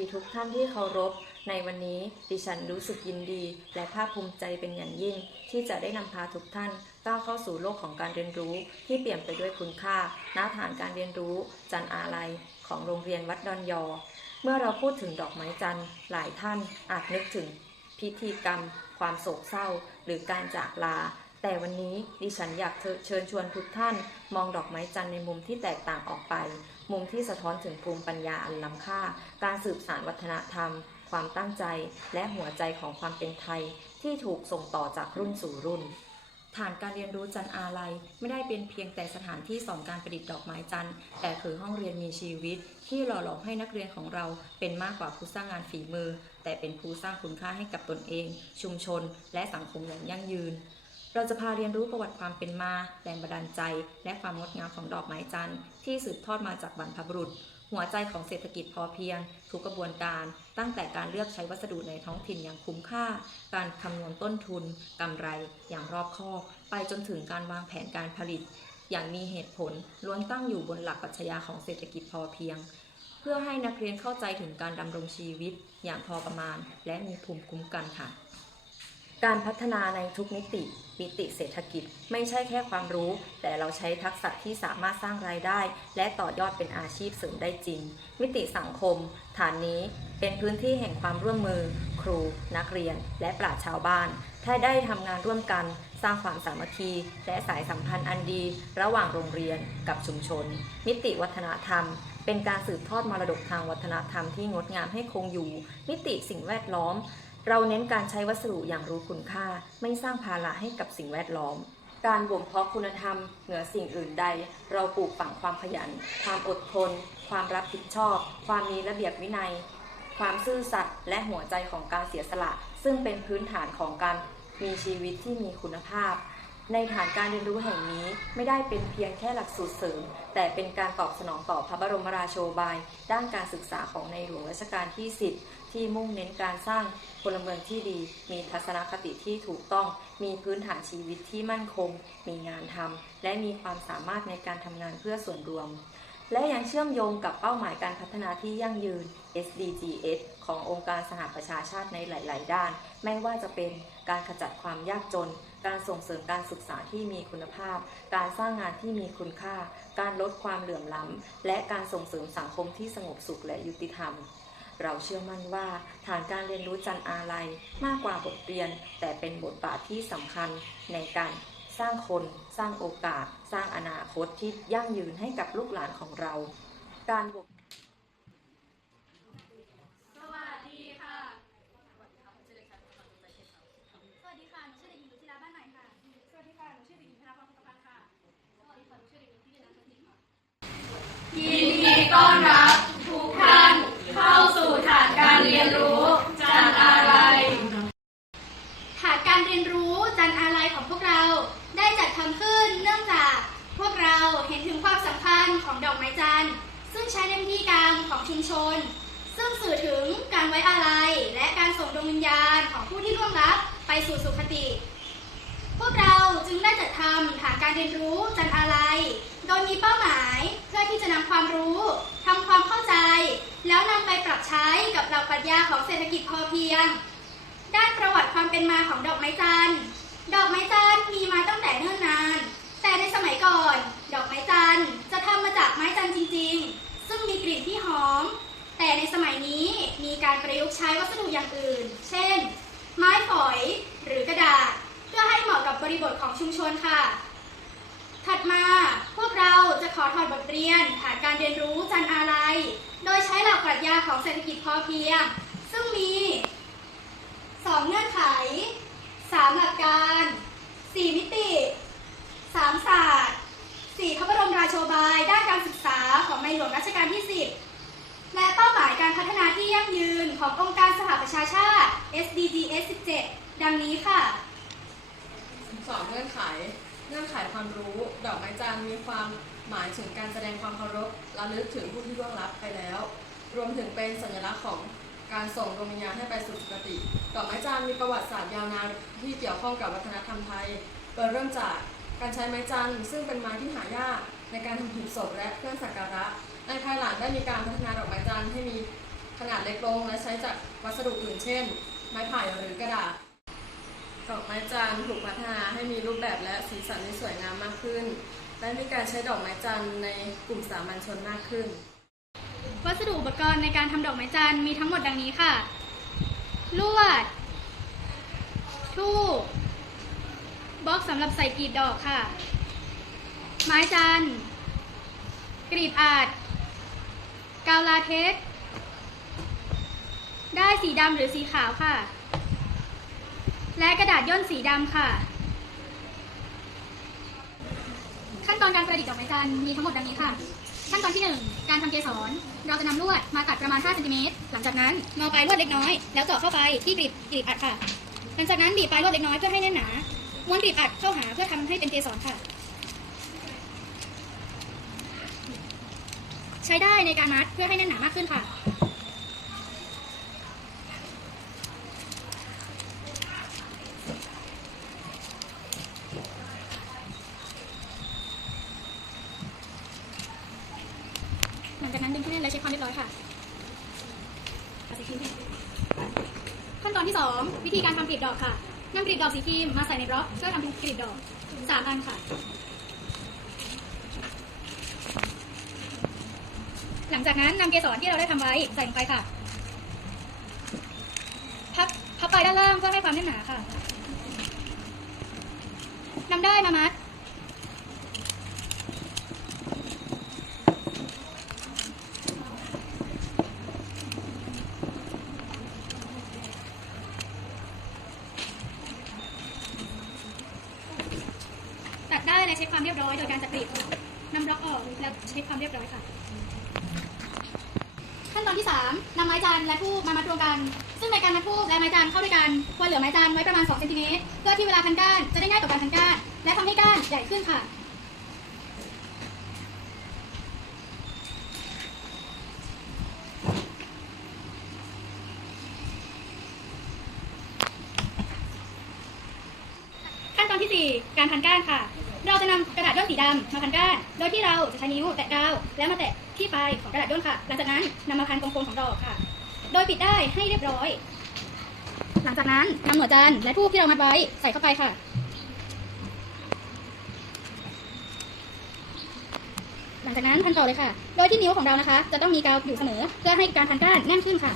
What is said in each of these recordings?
ดีทุกท่านที่เคารพ ในวันนี้ดิฉันรู้สึกยินดี และภาคภูมิใจเป็นอย่างยิ่ง ที่จะได้นำพาทุกท่านก้าวเข้าสู่โลกของการเรียนรู้ ที่เปลี่ยมไปด้วยคุณค่าณฐานการเรียนรู้ จันอาลัยของโรงเรียนวัดดอนยอ เมื่อเราพูดถึงดอกไม้จันทร์หลายท่านอาจนึกถึง พิธีกรรม ความโศกเศร้า หรือการจากลาแต่วันนี้ดิฉันอยากเชิญชวนทุกท่าน มองดอกไม้จันทร์ในมุมที่แตกต่างออกไป มุมที่สะท้อนถึงภูมิปัญญาอันล้ำค่า การสืบสานวัฒนธรรม ความตั้งใจ และหัวใจของความเป็นไทย ที่ถูกส่งต่อจากรุ่นสู่รุ่น ฐานการเรียนรู้จันอาลัยไม่ได้เป็นเพียงแต่สถานที่สอนการประดิษฐ์ดอกไม้จันทร์แต่คือห้องเรียนมีชีวิต ที่หล่อหลอมให้นักเรียนของเราเป็นมากกว่าผู้สร้างงานฝีมือ แต่เป็นผู้สร้างคุณค่าให้กับตนเอง ชุมชน และสังคมอย่างยั่งยืน เราจะพาเรียนรู้ประวัติความเป็นมา แรงบันดาลใจ และความงดงามของดอกไม้จันทร์ที่สืบทอดมาจากบรรพบุรุษ หัวใจของเศรษฐกิจพอเพียง ทุกกระบวนการ ตั้งแต่การเลือกใช้วัสดุในท้องถิ่นอย่างคุ้มค่า การคำนวณต้นทุนกำไรอย่างรอบคอบ ไปจนถึงการวางแผนการผลิต อย่างมีเหตุผลล้วนตั้งอยู่บนหลักปรัชญาของเศรษฐกิจพอเพียง เพื่อให้นักเรียนเข้าใจถึงการดำรงชีวิตอย่างพอประมาณ และมีภูมิคุ้มกันค่ะ การพัฒนาในทุกมิติมิติเศรษฐกิจ ไม่ใช่แค่ความรู้ แต่เราใช้ทักษะที่สามารถสร้างรายได้ และต่อยอดเป็นอาชีพเสริมได้จริง มิติสังคม ฐานนี้เป็นพื้นที่แห่งความร่วมมือ ครู นักเรียน และปราชญ์ชาวบ้าน ถ้าได้ทำงานร่วมกัน สร้างความสามัคคี และสายสัมพันธ์อันดี ระหว่างโรงเรียนกับชุมชน มิติวัฒนธรรมเป็นการสืบทอดมรดกทางวัฒนธรรมที่งดงามให้คงอยู่ มิติสิ่งแวดล้อม เราเน้นการใช้วัสดุอย่างรู้คุณค่า ไม่สร้างภาระให้กับสิ่งแวดล้อม การบ่มเพาะคุณธรรมเหนือสิ่งอื่นใด เราปลูกฝังความขยัน ความอดทน ความรับผิดชอบ ความมีระเบียบวินัย ความซื่อสัตย์และหัวใจของการเสียสละ ซึ่งเป็นพื้นฐานของการมีชีวิตที่มีคุณภาพ ในฐานการเรียนรู้แห่งนี้ไม่ได้เป็นเพียงแค่หลักสูตรเสริม แต่เป็นการตอบสนองต่อพระบรมราโชบาย ด้านการศึกษาของในหลวงรัชกาลที่ 10 ที่มุ่งเน้นการสร้างพลเมืองที่ดี มีทัศนคติที่ถูกต้อง มีพื้นฐานชีวิตที่มั่นคง มีงานทำ และมีความสามารถในการทำงานเพื่อส่วนรวม และยังเชื่อมโยงกับเป้าหมายการพัฒนาที่ยั่งยืน SDGs ขององค์การสหประชาชาติในหลาย ๆ ด้าน ไม่ว่าจะเป็นการขจัดความยากจน การส่งเสริมการศึกษาที่มีคุณภาพ การสร้างงานที่มีคุณค่า การลดความเหลื่อมล้ำ และการส่งเสริมสังคมที่สงบสุขและยุติธรรม เราเชื่อมั่นว่าฐานการเรียนรู้จันอาลัยมากกว่าบทเรียน แต่เป็นบทบาทที่สำคัญในการสร้างคน สร้างโอกาส สร้างอนาคตที่ยั่งยืนให้กับลูกหลานของเรา การบ่มสวัสดีค่ะ สวัสดีค่ะ หนูชื่อเด็กหญิงรุจิราบ้านใหม่ค่ะ สวัสดีค่ะ หนูชื่อเด็กหญิงธนพรพุทธพันธ์ค่ะ สวัสดีค่ะ หนูชื่อเด็กหญิงที่เรียนนักศึกษาค่ะ ยินดีต้อนรับทุกท่านเข้าสู่ฐานการเรียนรู้จันอะไร ฐานการเรียนรู้จันอาลัยของพวกเรา ได้จัดทำขึ้นเนื่องจากพวกเราเห็นถึงความสำคัญของดอกไม้จันทร์ ซึ่งใช้ในพิธีกรรมของชุมชน ซึ่งสื่อถึงการไว้อาลัย และการส่งดวงวิญญาณของผู้ที่ร่วงลับไปสู่สุคติ พวกเราจึงได้ จัดทำฐานการเรียนรู้จันอาลัยโดยมีเป้าหมายเพื่อที่จะนำความรู้ทำความเข้าใจ แล้วนำไปปรับใช้กับหลักปรัชญาของเศรษฐกิจพอเพียง ด้านประวัติความเป็นมาของดอกไม้จันทร์ดอกไม้จันทร์มีมาตั้งแต่เนิ่นนาน แต่ในสมัยก่อน ดอกไม้จันทร์จะทำมาจากไม้จันทร์จริง ๆ ซึ่งมีกลิ่นที่หอม แต่ในสมัยนี้มีการประยุกต์ใช้วัสดุอย่างอื่น เช่น ไม้ฝอย ริบทของชุมชนค่ะ ถัดมาพวกเราจะขอถอดบทเรียนฐานการเรียนรู้จันอาลัย โดยใช้หลักปรัชญาของเศรษฐกิจพอเพียง ซึ่งมีสองเงื่อนไขสามหลักการสี่มิติสามศาสตร์สี่พระบรมราโชบาย ด้านการศึกษาของในหลวงรัชกาลที่ 10 และเป้าหมายการพัฒนาที่ยั่งยืนขององค์การสหประชาชาติ SDGs 17 ดังนี้ค่ะ สองเงื่อนไข เงื่อนไขความรู้ ดอกไม้จันทร์มีความหมายถึงการแสดงความเคารพระลึกถึงผู้ที่ล่วงลับไปแล้ว รวมถึงเป็นสัญลักษณ์ของการส่งดวงวิญญาณให้ไปสู่สุคติ ดอกไม้จันทร์มีประวัติศาสตร์ยาวนานที่เกี่ยวข้องกับวัฒนธรรมไทย โดยเริ่มจากการใช้ไม้จันทร์ซึ่งเป็นไม้ที่หายากในการทำหีบศพและเครื่องสักการะ ในภายหลังได้มีการพัฒนาดอกไม้จันทร์ให้มีขนาดเล็กลงและใช้จากวัสดุอื่นเช่น ไม้ไผ่หรือกระดาษ ดอกไม้จันทร์ถูกพัฒนาให้มีรูปแบบและสีสันที่สวยงามมากขึ้น และมีการใช้ดอกไม้จันทร์ในกลุ่มสามัญชนมากขึ้น วัสดุอุปกรณ์ในการทำดอกไม้จันทร์มีทั้งหมดดังนี้ค่ะ ลวด ทูบบล็อกสำหรับใส่กรีบดอกค่ะ ไม้จันทร์กรีบอาดกาวลาเทคได้สีดำหรือสีขาวค่ะ และกระดาษย่นสีดำค่ะ ขั้นตอนการประดิษฐ์ดอกไม้จันทร์มีทั้งหมดดังนี้ค่ะ ขั้นตอนที่ 1 การทำเกสร เราจะนำลวดมาตัดประมาณ5เซนติเมตรหลังจากนั้นมาปลายลวดเล็กน้อย แล้วเจาะเข้าไปที่กลีบกลีบอัดค่ะ หลังจากนั้นบีบปลายลวดเล็กน้อยเพื่อให้แน่นหนาม้วนกลีบอัดเข้าหาเพื่อทำให้เป็นเกสรค่ะ ใช้ได้ในการมัดเพื่อให้แน่นหนามากขึ้นค่ะ หลังจากนั้น ดึงให้แน่นและเช็คความเรียบร้อยค่ะขั้นตอนที่ 2 วิธีการทำกลีบดอกค่ะนำกลีบดอกสีครีมมาใส่ในบล็อกเพื่อทำเป็นกลีบดอกสามอันค่ะ หลังจากนั้นนำเกสรที่เราได้ทำไว้ใส่ลงไปค่ะพับพับไปด้านล่างเพื่อให้ความแน่นหนาค่ะนำได้ายมามัด ตัดได้และเช็คความเรียบร้อยโดยการจับกลีบค่ะนำบล็อกออกแล้วเช็คความเรียบร้อยค่ะ ขั้นตอนที่ 3นำไม้จันและทูบมามัดรวมกัน ซึ่งในการมัดทูบและไม้จันเข้าด้วยกันควรเหลือไม้จันไว้ประมาณ2เซนติเมตรเพื่อที่เวลาพันก้านจะได้ง่ายต่อการพันก้านและทำให้ก้านใหญ่ขึ้นค่ะขั้นตอนที่4การพันก้านค่ะ เราจะนำกระดาษย่นสีดำมาพันก้าน โดยที่เราจะใช้นิ้วแตะดาวแล้วมาแตะ ที่ปลายของกระดาษย่นค่ะ หลังจากนั้นนำมาพันโค้งๆของดอกค่ะ โดยปิดได้ให้เรียบร้อย หลังจากนั้นนำหนวดจันทร์และทูบที่เรามัดไว้ใส่เข้าไปค่ะ หลังจากนั้นพันต่อเลยค่ะ โดยที่นิ้วของเรานะคะ จะต้องมีกาวอยู่เสมอ เพื่อให้การพันก้านแน่นขึ้นค่ะ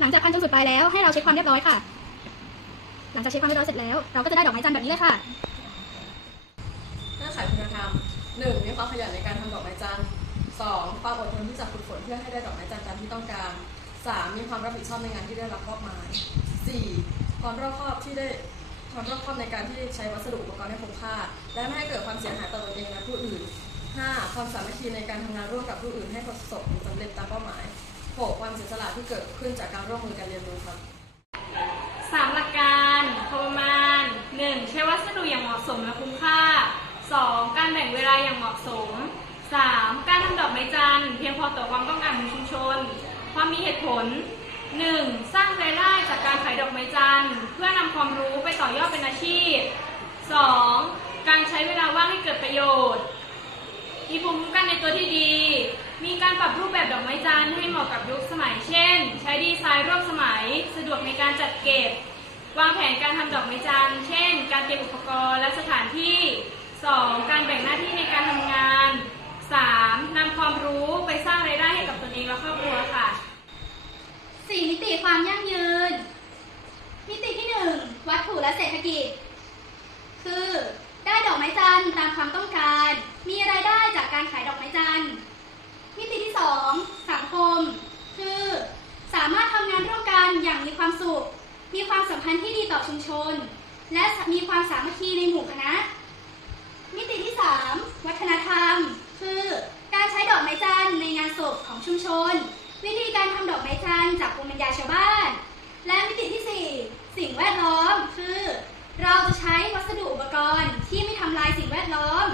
หลังจากพันจนสุดปลายแล้วให้เราเช็คความเรียบร้อยค่ะ หลังจากเช็คความเรียบร้อยเสร็จแล้ว เราก็จะได้ดอกไม้จันทร์แบบนี้เลยค่ะ เงื่อนไขคุณธรรม หนึ่งมีความขยันในการทำดอกไม้จันทร์สองความอดทนที่จะฝึกฝนเพื่อให้ได้ดอกไม้จันทร์ตามที่ต้องการสามมีความรับผิดชอบในงานที่ได้รับมอบหมายสี่ความรอบคอบที่ได้ความรอบคอบในการที่ใช้วัสดุอุปกรณ์ให้คุ้มค่า และไม่ให้เกิดความเสียหายต่อตนเองและผู้อื่นห้าความสามัคคีในการทำงานร่วมกับผู้อื่นให้ประสบผลสำเร็จตามเป้าหมายหกความเสียสละที่เกิดขึ้นจากการร่วมมือการเรียนรู้ครับสามหลักการพอประมาณ 1. ใช้วัสดุอย่างเหมาะสมและคุ้มค่า 2. การแบ่งเวลาอย่างเหมาะสม 3. การทำดอกไม้จันทร์เพียงพอต่อความต้องการของชุมชน ความมีเหตุผล 1. สร้างรายได้จากการขายดอกไม้จันทร์เพื่อนำความรู้ไปต่อยอดเป็นอาชีพ 2. การใช้เวลาว่างให้เกิดประโยชน์ มีภูมิคุ้มกันในตัวที่ดี มีการปรับรูปแบบดอกไม้จันทร์ให้เหมาะกับยุคสมัย เช่น ใช้ดีไซน์ร่วมสมัย สะดวกในการจัดเก็บ วางแผนการทำดอกไม้จันทร์ เช่น การเตรียมอุปกรณ์และสถานที่ 2. การแบ่งหน้าที่ในการทำงาน 3. นำความรู้ไปสร้างรายได้ให้กับตนเองและครอบครัวค่ะสี่มิติความยั่งยืน มิติที่หนึ่งวัตถุและเศรษฐกิจ คือ ได้ดอกไม้จันทร์ตามความต้องการ มีรายได้จากการขายดอกไม้จันทร์ มิติที่สองสังคม คือ สามารถทำงานร่วมกันอย่างมีความสุข มีความสัมพันธ์ที่ดีต่อชุมชน และมีความสามัคคีในหมู่คณะ มิติที่ 3 วัฒนธรรม คือ การใช้ดอกไม้จันทร์ในงานศพของชุมชน วิธีการทำดอกไม้จันทร์จากภูมิปัญญาชาวบ้าน และมิติที่ 4 สิ่งแวดล้อม คือ เราจะใช้วัสดุอุปกรณ์ที่ไม่ทำลายสิ่งแวดล้อม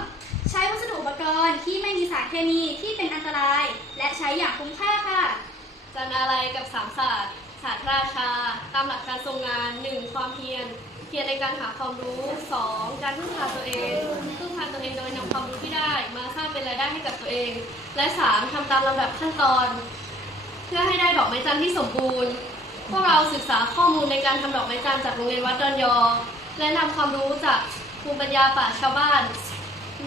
ใช้วัสดุอุปกรณ์ที่ไม่มีสารเคมีที่เป็นอันตราย และใช้อย่างคุ้มค่าค่ะ จันอะไรกับสามศาสตร์ศาสตร์ราชา ตามหลักการทรงงาน 1. ความเพียรเพียรในการหาความรู้ 2. การพึ่งพาตัวเองพึ่งพาตัวเองโดยนำความรู้ที่ได้ มาสร้างเป็นรายได้ให้กับตัวเอง และ 3. ทำตามลำดับขั้นตอน เพื่อให้ได้ดอกไม้จันทร์ที่สมบูรณ์ พวกเราศึกษาข้อมูลในการทำดอกไม้จันทร์จากโรงเรียนวัดดอนยอ และนำความรู้จากภูมิปัญญาป่าชาวบ้าน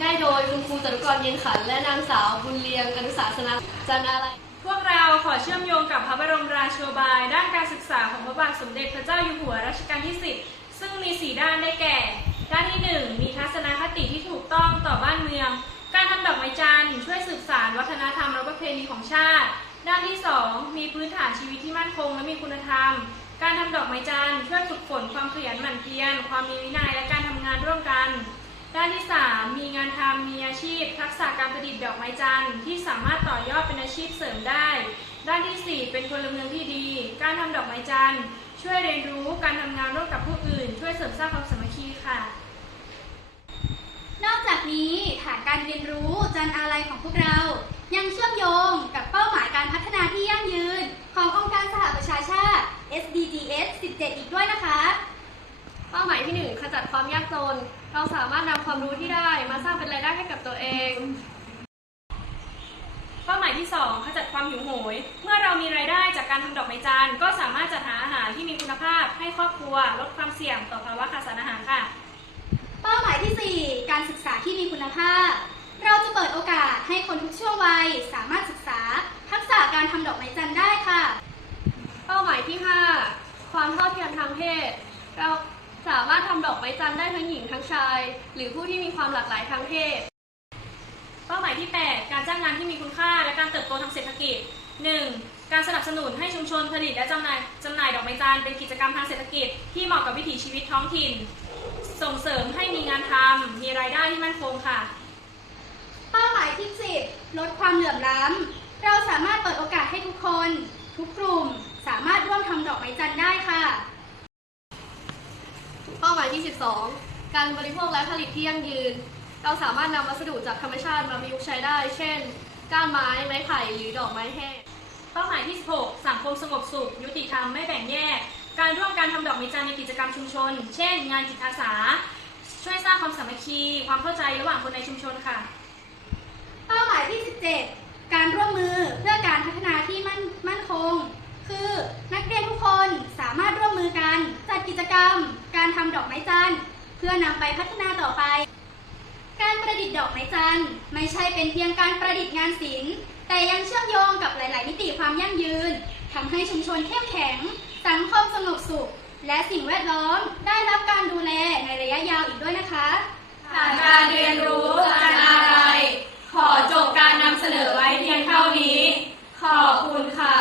ได้โดยคุณครูจตุกรเย็นขัน และนางสาวบุญเลียงอนุสาสนะจันทร์อะไร พวกเราขอเชื่อมโยงกับพระบรมราโชบาย ด้านการศึกษาของพระบาทสมเด็จพระเจ้าอยู่หัวรัชกาลที่ 10 ซึ่งมี 4 ด้านได้แก่ ด้านที่ 1 มีทัศนคติที่ถูกต้องต่อบ้านเมือง การทำดอกไม้จันทร์ช่วยสืบสานวัฒนธรรมและประเพณีของชาติ ด้านที่ 2 มีพื้นฐานชีวิตที่มั่นคงและมีคุณธรรม การทำดอกไม้จันทร์ช่วยฝึกฝนความขยันหมั่นเพียรความมีวินัยและการทำงานร่วมกันานที่ 3 มีงานทำมีอาชีพ ทักษะการประดิษฐ์ดอกไม้จันทร์ที่สามารถต่อยอดเป็นอาชีพเสริมได้ ด้านที่ 4 เป็นพลเมืองที่ดี การทำดอกไม้จันทร์ช่วยเรียนรู้การทำงานร่วมกับผู้อื่น ช่วยเสริมสร้างความสามัคคีค่ะ นอกจากนี้ฐานการเรียนรู้จันอาลัยของพวกเรา ยังเชื่อมโยงกับเป้าหมายการพัฒนาที่ยั่งยืน ขององค์การสหประชาชาติ SDGs 17 อีกด้วยนะคะ เป้าหมายที่ 1 ขจัดความยากจน เราสามารถนำความรู้ที่ได้มาสร้างเป็นรายได้ให้กับตัวเอง เป้าหมายที่ 2 ขจัดความหิวโหย เมื่อเรามีรายได้จากการทำดอกไม้จันทร์ก็สามารถจัดหาอาหารที่มีคุณภาพให้ครอบครัว ลดความเสี่ยงต่อภาวะขาดสารอาหารค่ะ เป้าหมายที่ 4 การศึกษาที่มีคุณภาพ เราจะเปิดโอกาสให้คนทุกช่วงวัยสามารถศึกษา ทักษะการทำดอกไม้จันทร์ได้ค่ะ เป้าหมายที่ 5 ความเท่าเทียมทางเพศ เรา สามารถทำดอกไม้จันทร์ได้ทั้งหญิงทั้งชาย หรือผู้ที่มีความหลากหลายทางเพศ เป้าหมายที่ 8 การจ้างงานที่มีคุณค่าและการเติบโตทางเศรษฐกิจ 1. การสนับสนุนให้ชุมชนผลิตและจำหน่ายจำหน่ายดอกไม้จันทร์เป็นกิจกรรมทางเศรษฐกิจที่เหมาะกับวิถีชีวิตท้องถิ่น ส่งเสริมให้มีงานทำมีรายได้ที่มั่นคงค่ะ เป้าหมายที่ 10 ลดความเหลื่อมล้ำเราสามารถเปิดโอกาสให้ทุกคน ทุกกลุ่มสามารถร่วมทำดอกไม้จันทร์ได้ค่ะ เป้าหมายที่ 12 การบริโภคและผลิตที่ยั่งยืน เราสามารถนำวัสดุจากธรรมชาติมาประยุกต์ใช้ได้ เช่น ก้านไม้ ไม้ไผ่ หรือดอกไม้แห้ง เป้าหมายที่ 16 สังคมสงบสุข ยุติธรรม ไม่แบ่งแยก การร่วมการทำดอกไม้จันทร์ในกิจกรรมชุมชน เช่น งานจิตอาสา ช่วยสร้างความสามัคคี ความเข้าใจระหว่างคนในชุมชนค่ะ เป้าหมายที่ 17 การร่วมมือเพื่อการพัฒนาที่มั่นมั่นคง คือนักเรียนทุกคนสามารถร่วมมือกัน จัดกิจกรรม การทำดอกไม้จันทร์เพื่อนำไปพัฒนาต่อไป การประดิษฐ์ดอกไม้จันทร์ไม่ใช่เป็นเพียงการประดิษฐ์งานศิลป์ แต่ยังเชื่อมโยงกับหลาย ๆ มิติความยั่งยืนทำให้ชุมชนเข้มแข็ง สังคมสงบสุข และสิ่งแวดล้อมได้รับการดูแลในระยะยาวอีกด้วยนะคะผ่านการเรียนรู้การอะไรขอจบการนำเสนอไว้เพียงเท่านี้ ขอบคุณค่ะ